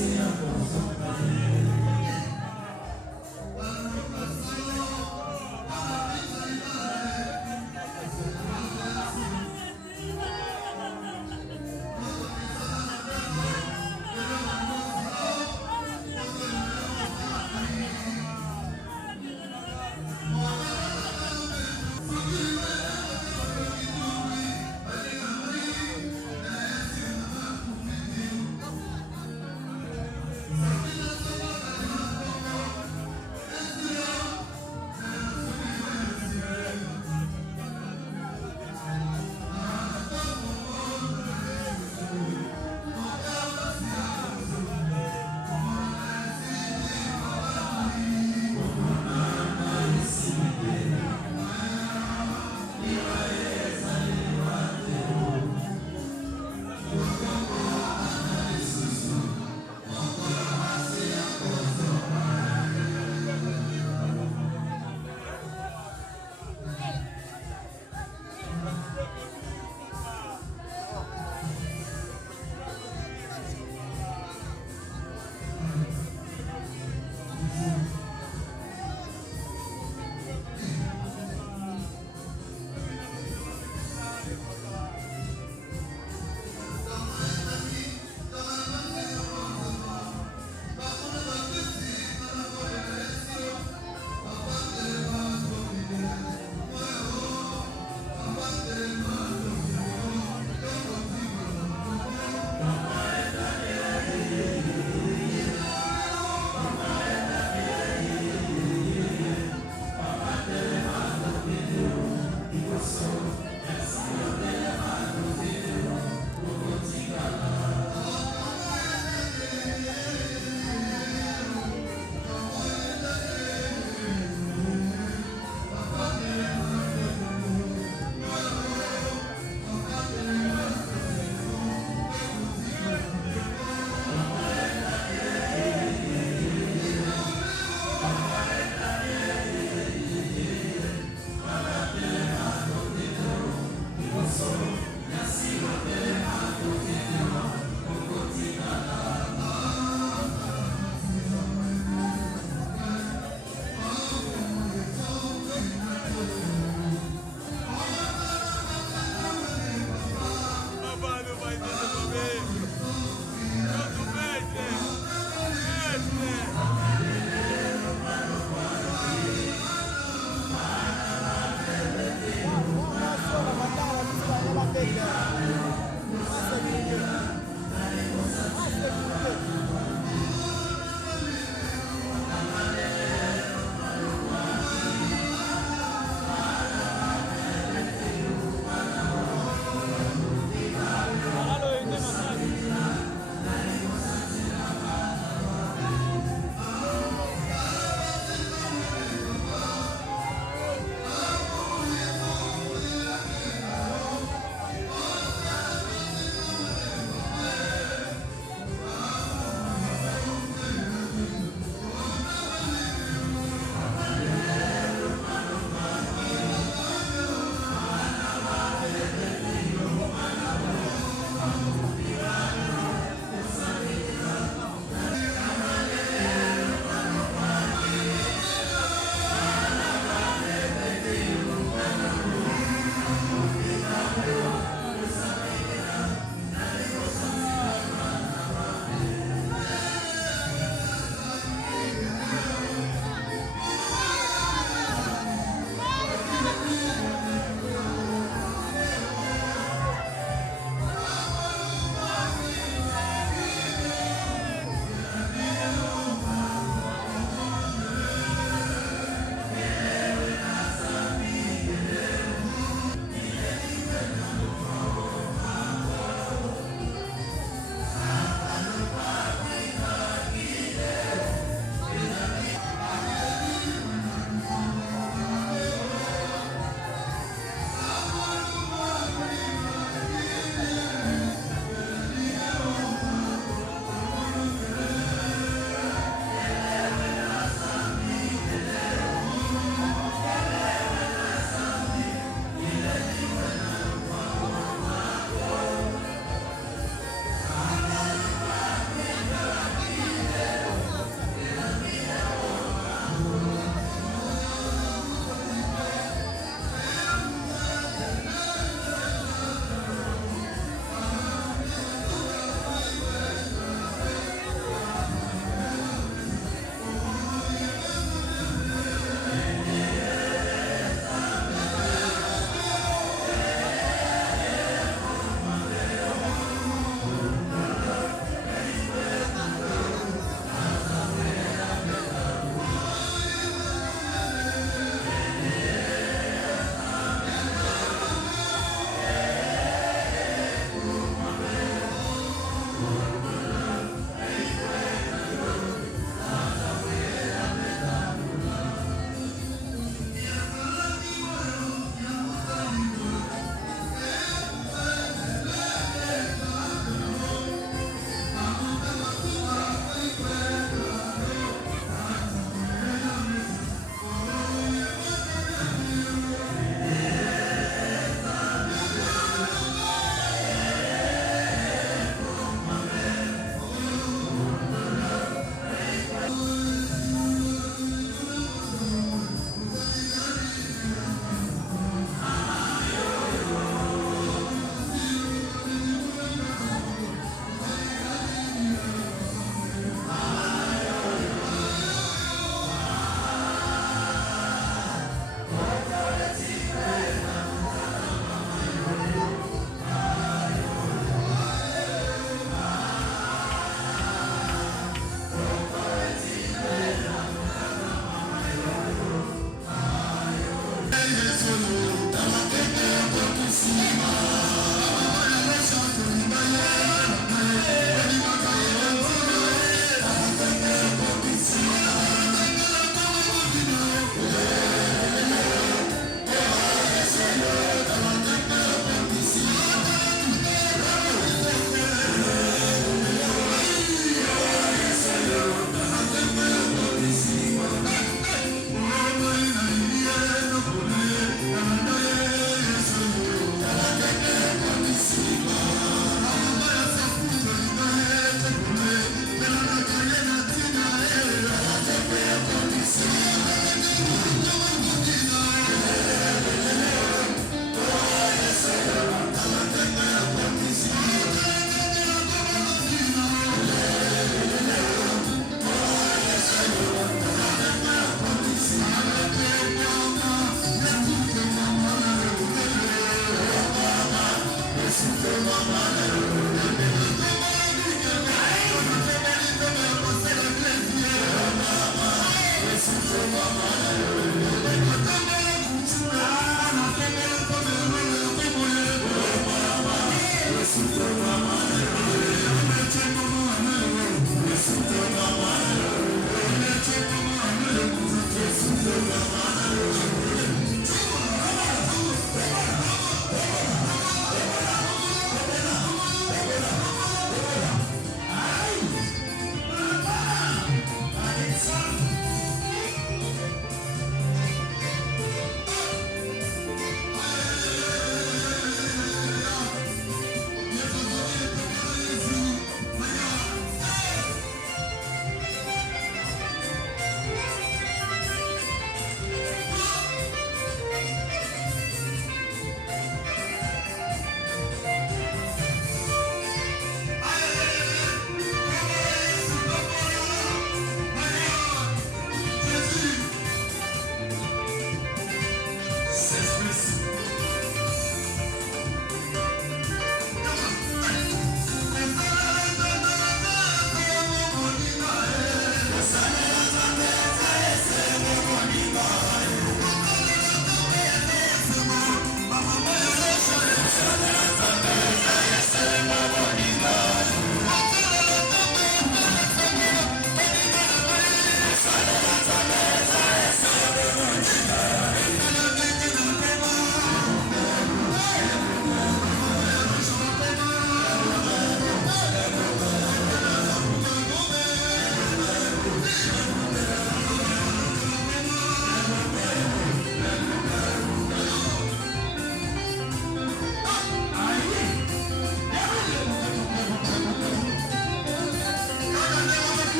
Samina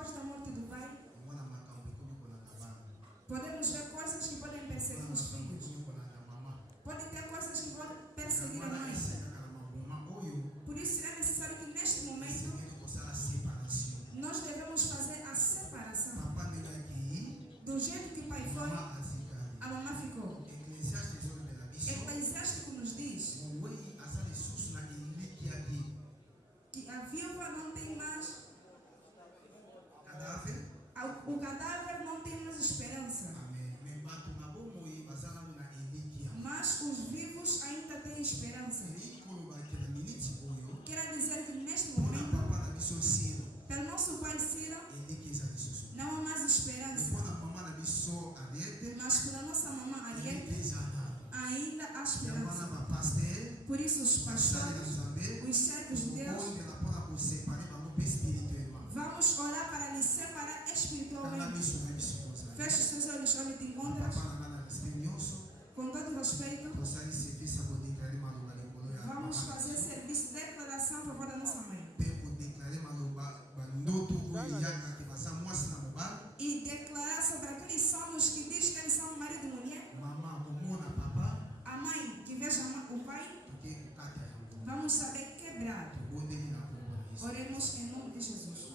depois da morte do pai, podemos ver coisas que podem perseguir os filhos. Pode ter coisas que podem perseguir a mãe. Por isso é necessário que neste momento nós devemos fazer a separação. Do jeito que o pai foi, a mamãe ficou. Eclesiástico nos diz que a viúva não tem mais o cadáver não tem mais esperança. Mas os vivos ainda têm esperança. Quer dizer que neste momento, pelo nosso pai Ciro, não há mais esperança. Mas pela nossa mamãe Ariete, ainda há esperança. Por isso os pastores, os servos de Deus, vamos orar para lhe separar espiritualmente. Feche os seus olhos onde te encontras. Com todo respeito, vamos fazer serviço de declaração a favor da nossa mãe. E declarar sobre aqueles sonhos que diz que eles são marido e mulher. A mãe que veja o pai, vamos saber quebrar. Oremos em nome de Jesus.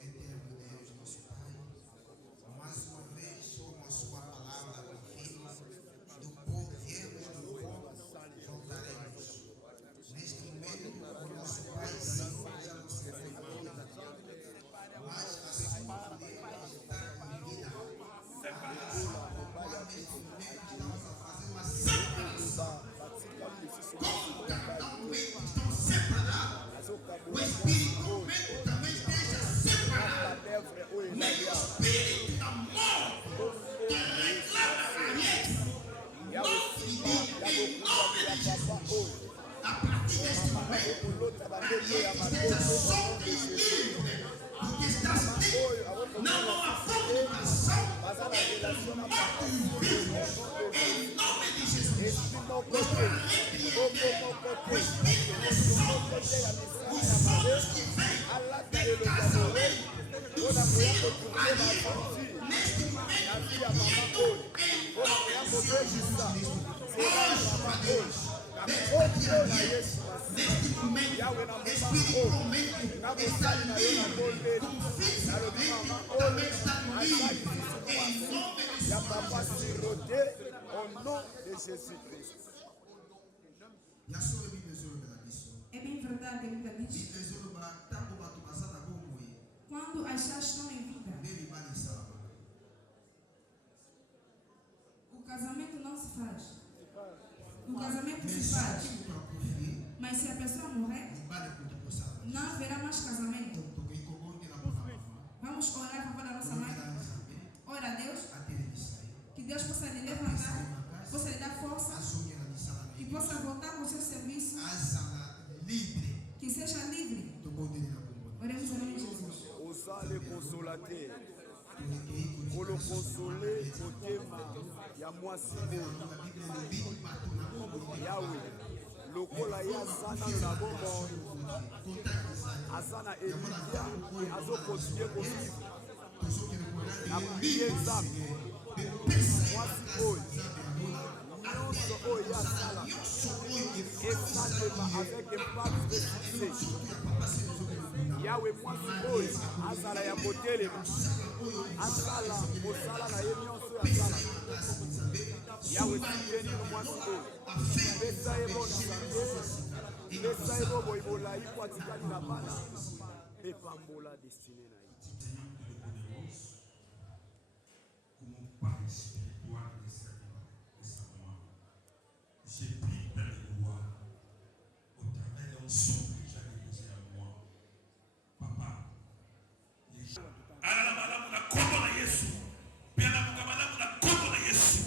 Eterno Deus, nosso Pai, mais uma vez, como a sua palavra confirma, do povo viemos do povo, voltaremos. Neste momento, o nosso Pai, Senhor, já nos separou, mas a sua poder está unida. Agora, neste momento, estamos a fazer uma separação. Como cada momento estão separados, o espiritualmente também esteja separado. Nem o espírito da morte que reclama a Ariete, em nome de Jesus, a partir deste momento, Ariete esteja solta e livre, porque está livre, não há fornicação entre os mortos e os vivos, em nome de Jesus. Nós repreendemos o espírito de sonhos, os sonhos que vêm de casamento do Ciro Ariete, neste momento repreendo em nome do Senhor Jesus Cristo. Hoje, para Deus, neste momento, espiritualmente está livre, como fisicamente também está livre, em nome de Jesus. Au nom de Jésus-Christ. É bem verdade, a Bíblia diz: quando as chaves estão em vida, o casamento não se faz. O casamento se faz. Mas se a pessoa morrer, não haverá mais casamento. Vamos orar a favor da nossa mãe. Ora a Deus, que Deus possa lhe levantar, possa lhe dar força e possa voltar com o seu serviço, que seja livre. Oremos em nome de Jesus. Osale consolateur, kolo consolé motema ya mwasi Yahweh lokola ye aza nano na bomoi, aza na Elidia azokontinue kovivre na prie Nzambe mwasi oyo nyonso oyo ye asala esalema avec impact de succès. Yahweh mwasi oyo azala ya kotelema, asala mosala na ye nyonso oyo asala. Yahweh soutenir mwasi oyo, pesa ye bo Nzambe, pesa ye bo boyi bolayi po atikali na bana mpe pambola destine na ye. Como um pai espiritual dessa mãe, j'ai pris dans les lois au travers d'un son que j'avais posé à moi. Papa, les gens. Ala malamu na kombo na Yesu. Pia na malamu na kombo na Yesu.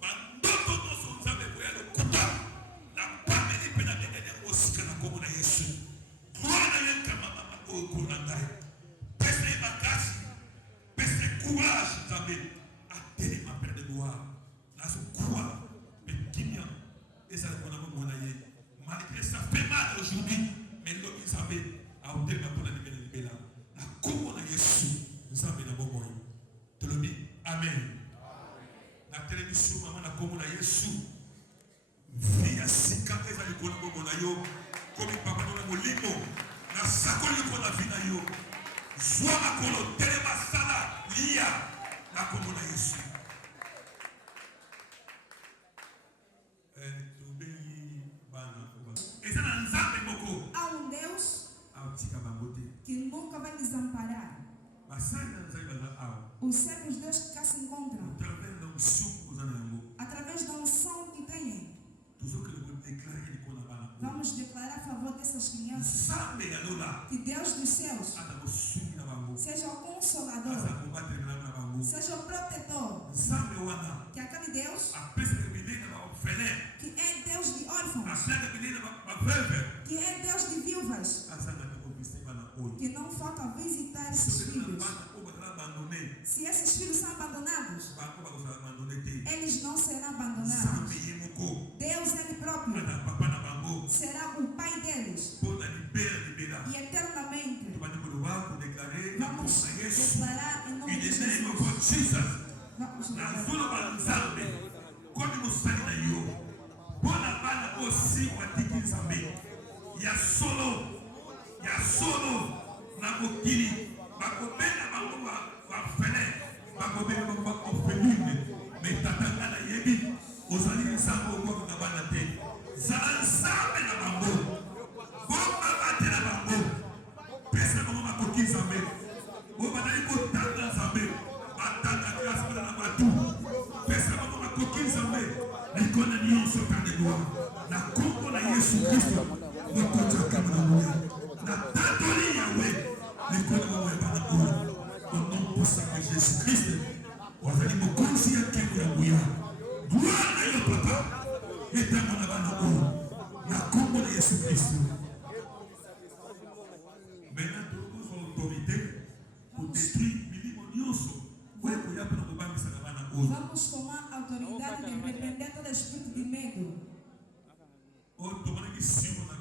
Mandoto noso nzambe boya no kuta. Na pameli pena ndene osika na kombo na Yesu. Gloire na yenka mama ko na ngai. Pesa ibakashi. Pesa courage nzambe. Atene ma père de gloire. Na so quoi? Mais kimia. Et ça qu'on a mon aïe. Malgré ça fait mal aujourd'hui, mais l'homme il savait à hôtel ma pour la libérer là. La makambo na yo komi papa na molimo na sakoli ko na vina yo zwa makolo telema sala lia na kombo na Yesu. Há um Deus que nunca vai desamparar. Os servos de Deus que cá se encontram, através da unção que têm, vamos declarar a favor dessas crianças que Deus dos céus seja o consolador, seja o protetor, que aquele Deus que é Deus de órfãos, que é Deus de viúvas, que não falta visitar esses filhos. Se esses filhos são abandonados, eles não serão abandonados. Deus ele próprio será o Pai deles. E eternamente vamos declarar em nome de Jesus. Ya solo na mokili bakobena bango bafele bakobena bango bakofeline metatanga na yebi ozali nzambe okoko na bana te zala nzambe na bango bomba bate na bango pesa bango bakoki nzambe oyo bazali kotanga nzambe batanga grâce na batu pesa bango bakoki nzambe likona nyonso kandegoa na kombo na Yesu Kristo mokotaka na moya na tatoli Yahweh likona moya bana oyo au nom puissant de Jésus-Christ wazali mokonzi ya kembo ya nguya gloire na yo papa etango na bana oyo na kombo na Yesu Kristo. Maintenant tokozwa autorité pour détruire milimo nyonso oyo koyapa na kobambisa na bana oyo. Vamos tomar autoridade de repreender todo espírito de medo. Oyo tomonaki simo na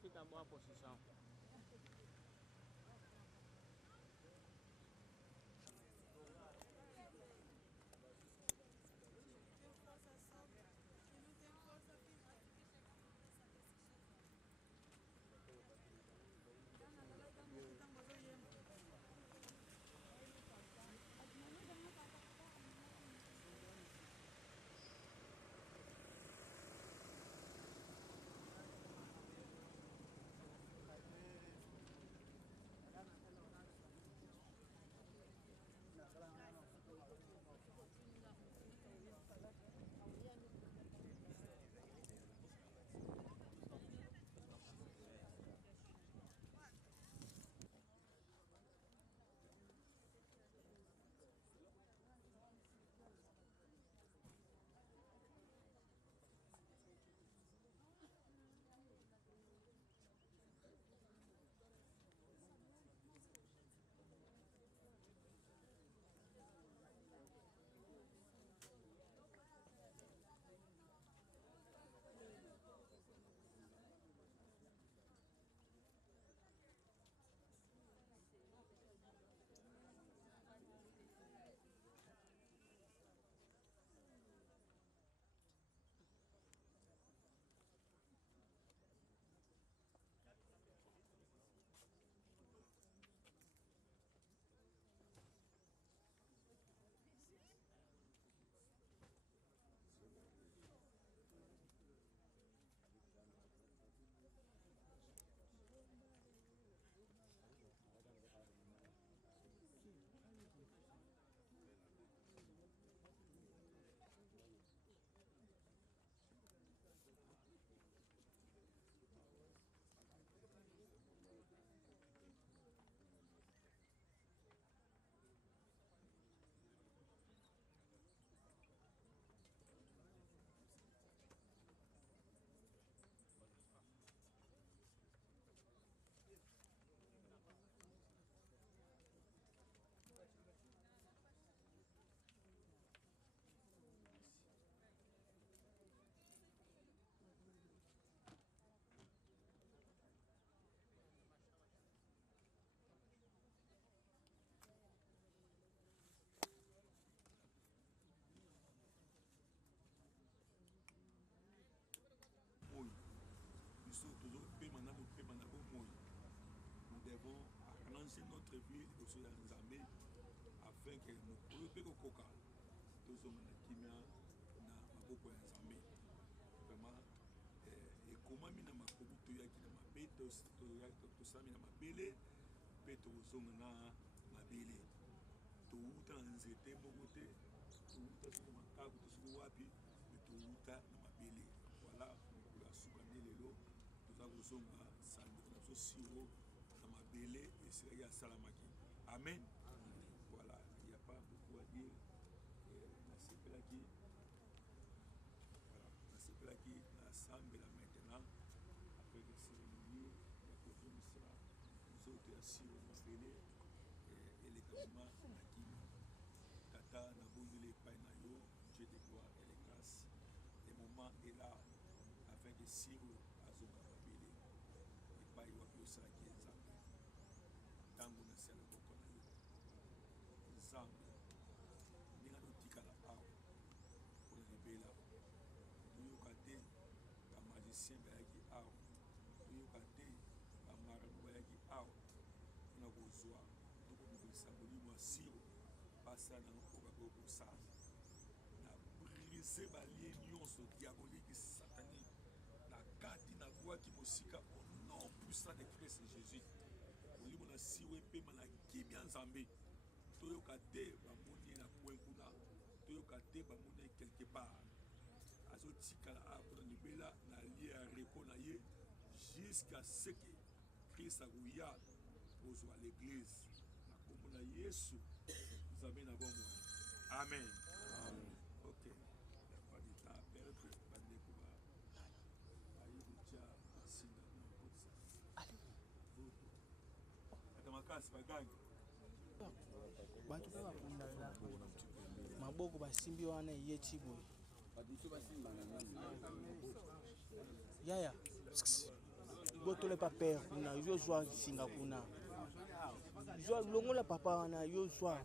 Pita moi position. Nous devons arranger notre vie au sein de Nzambe afin que nous puissions koka tous hommes qui na maboko ya Nzambe vraiment et comment mina makobu to yaki na mabeto to sami na mabele peto zonga na mabele to uta nzete mokote to uta sur makaku to sur wapi to uta na mabele voilà la soukane lelo nous avons zonga sande na so siro na mabele et c'est ya salamaki amen. Voilà, il n'y a pas beaucoup à dire. Voilà, qui l'assemble là maintenant après le cérémonie il y a quelque chose nous autres assis au mabele et les gamins qui tata na bondele paina yo Dieu de gloire et les grâces le moment est là afin que siro azoka mabele et pas y wapi osala ki nzambe ntango na sala boko na yo nzambe ndenge totikala awa mpona libela toyoka te bamagicien bayaki awa toyoka te bamarabu bayaki awa mpona kozwa tokomikolisa molimo ya siro basala nango okako kosala na brise balie nyonso diabolike satanique na kati na bwaki mosika au nom puissant de Christ Jésus molimo na siro epema na kimia nzambe toyoka te bamoni na point kuna toyoka te bamoni quelque part azotikala apona libela na lie ya repos na ye jusqu'à ce que Christ akoya kozwa l'église na kombo na Yesu nzambe na bomoi amen. Ok, il n'y a pas de temps à perdre bandeko bayi kotia basinda na kotisa ata makasi bagangi bantu mpe bafundala maboko basimbi wana eye tiboye yaya gotola pa père kuna yo zwa singa kuna zwa longola papa wana yo zwa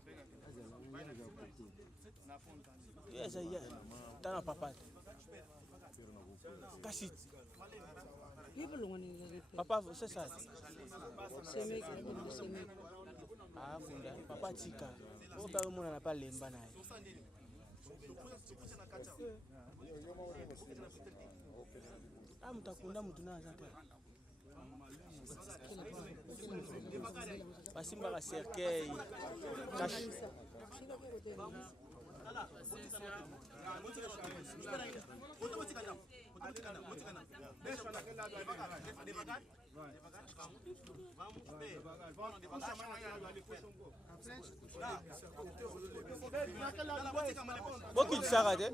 yes ya tana papa kasi papa c'est ça ah funda papa tika o pa mona na pa lemba naye ah mutakunda mutu na zaka basimba ka cercueil kashi beaucoup de sarade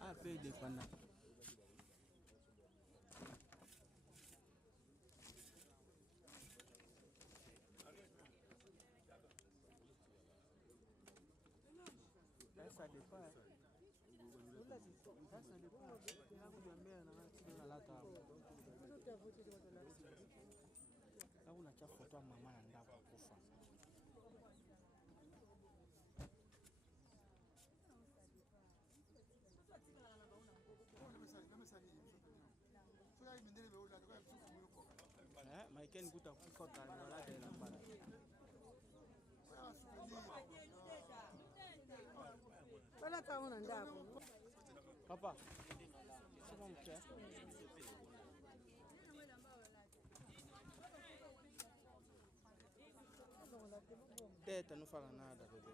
ah paye dépendant ça dépend unacha foto ya mama na ndako akufa Maiken kuta kufa kana la tena para Wala taona ndako. papa c'est bon cœur teta não fala nada bebê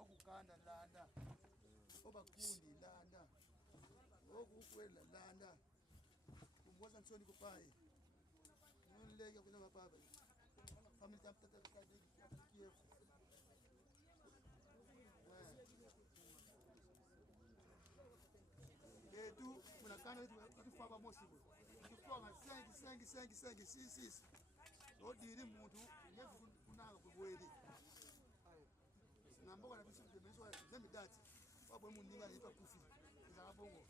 okukanda landa obakundi landa okukwela landa kumboza nsoni kupaye nonleke kuna mapapa family taptata kade kiefu etu munakana tutufaba mosibo tutufaba 5 odiri muntu ngefu kunaka kubweli namboka na bisu demeswa demidati wabwe mundinga nipa kufi ngabongo